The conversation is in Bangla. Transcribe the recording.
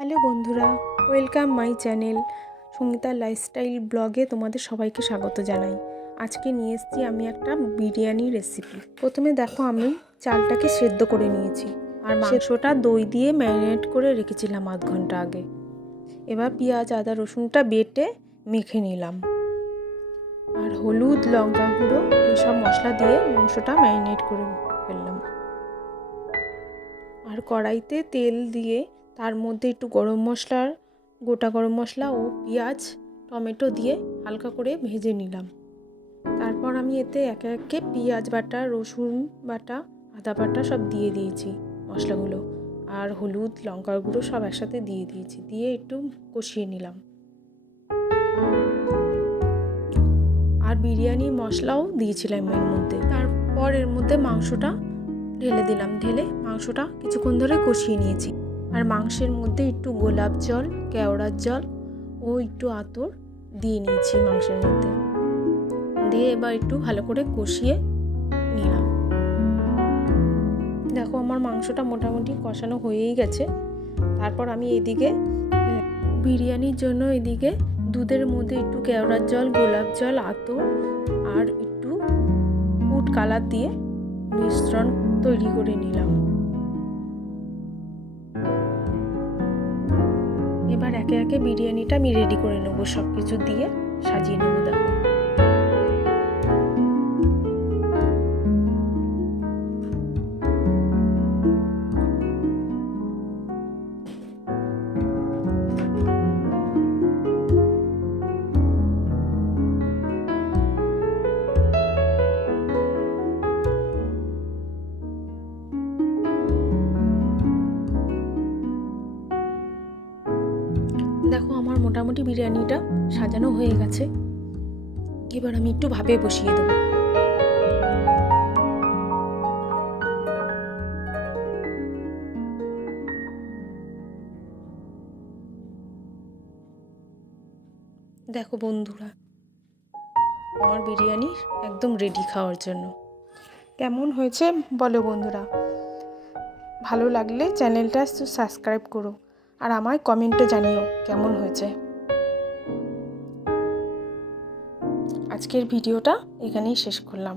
হ্যালো বন্ধুরা, welcome my channel Sangeeta lifestyle ব্লগে তোমাদের সবাইকে স্বাগত জানাই। আজকে নিয়ে এসেছি আমি একটা বিরিয়ানি রেসিপি। প্রথমে দেখো আমি চালটাকে সেদ্ধ করে নিয়েছি আর মাংসটা দই দিয়ে ম্যারিনেট করে রেখেছিলাম আধ ঘন্টা আগে। এবার পেঁয়াজ আদা রসুনটা বেটে মেখে নিলাম আর হলুদ লঙ্কা গুঁড়ো এইসব মশলা দিয়ে মাংসটা ম্যারিনেট করে ফেললাম। আর কড়াইতে তেল দিয়ে তার মধ্যে একটু গোটা গরম মশলা ও পেঁয়াজ টমেটো দিয়ে হালকা করে ভেজে নিলাম। তারপর আমি এতে একে একে পেঁয়াজ বাটা, রসুন বাটা, আদা বাটা সব দিয়ে দিয়েছি মশলাগুলো, আর হলুদ লঙ্কার গুঁড়ো সব একসাথে দিয়ে দিয়েছি, দিয়ে একটু কষিয়ে নিলাম। আর বিরিয়ানি মশলাও দিয়েছিলাম এর মধ্যে। তারপর এর মধ্যে মাংসটা ঢেলে দিলাম, ঢেলে মাংসটা কিছুক্ষণ ধরে কষিয়ে নিয়েছি। আর মাংসের মধ্যে একটু গোলাপ জল, কেওড়ার জল ও একটু আতর দিয়ে নিয়েছি মাংসের মধ্যে, দিয়ে এবার একটু ভালো করে কষিয়ে নিলাম। দেখো আমার মাংসটা মোটামুটি কষানো হয়েই গেছে। তারপর আমি এদিকে বিরিয়ানির জন্য এদিকে দুধের মধ্যে একটু কেওড়ার জল, গোলাপ জল, আতর আর একটু ফুড কালার দিয়ে মিশ্রণ তৈরি করে নিলাম। এবার একে একে বিরিয়ানিটা আমি রেডি করে নেবো, সব কিছু দিয়ে সাজিয়ে নেবো। দেখো আমার মোটামুটি বিরিয়ানিটা সাজানো হয়ে গেছে। এবার আমি একটু ভাপে বসিয়ে দেবো। দেখো বন্ধুরা, আমার বিরিয়ানি একদম রেডি খাওয়ার জন্য। কেমন হয়েছে বলো বন্ধুরা, ভালো লাগলে চ্যানেলটা সাবস্ক্রাইব করো আর আমায় কমেন্টে জানিও কেমন হয়েছে। আজকের ভিডিওটা এখানেই শেষ করলাম।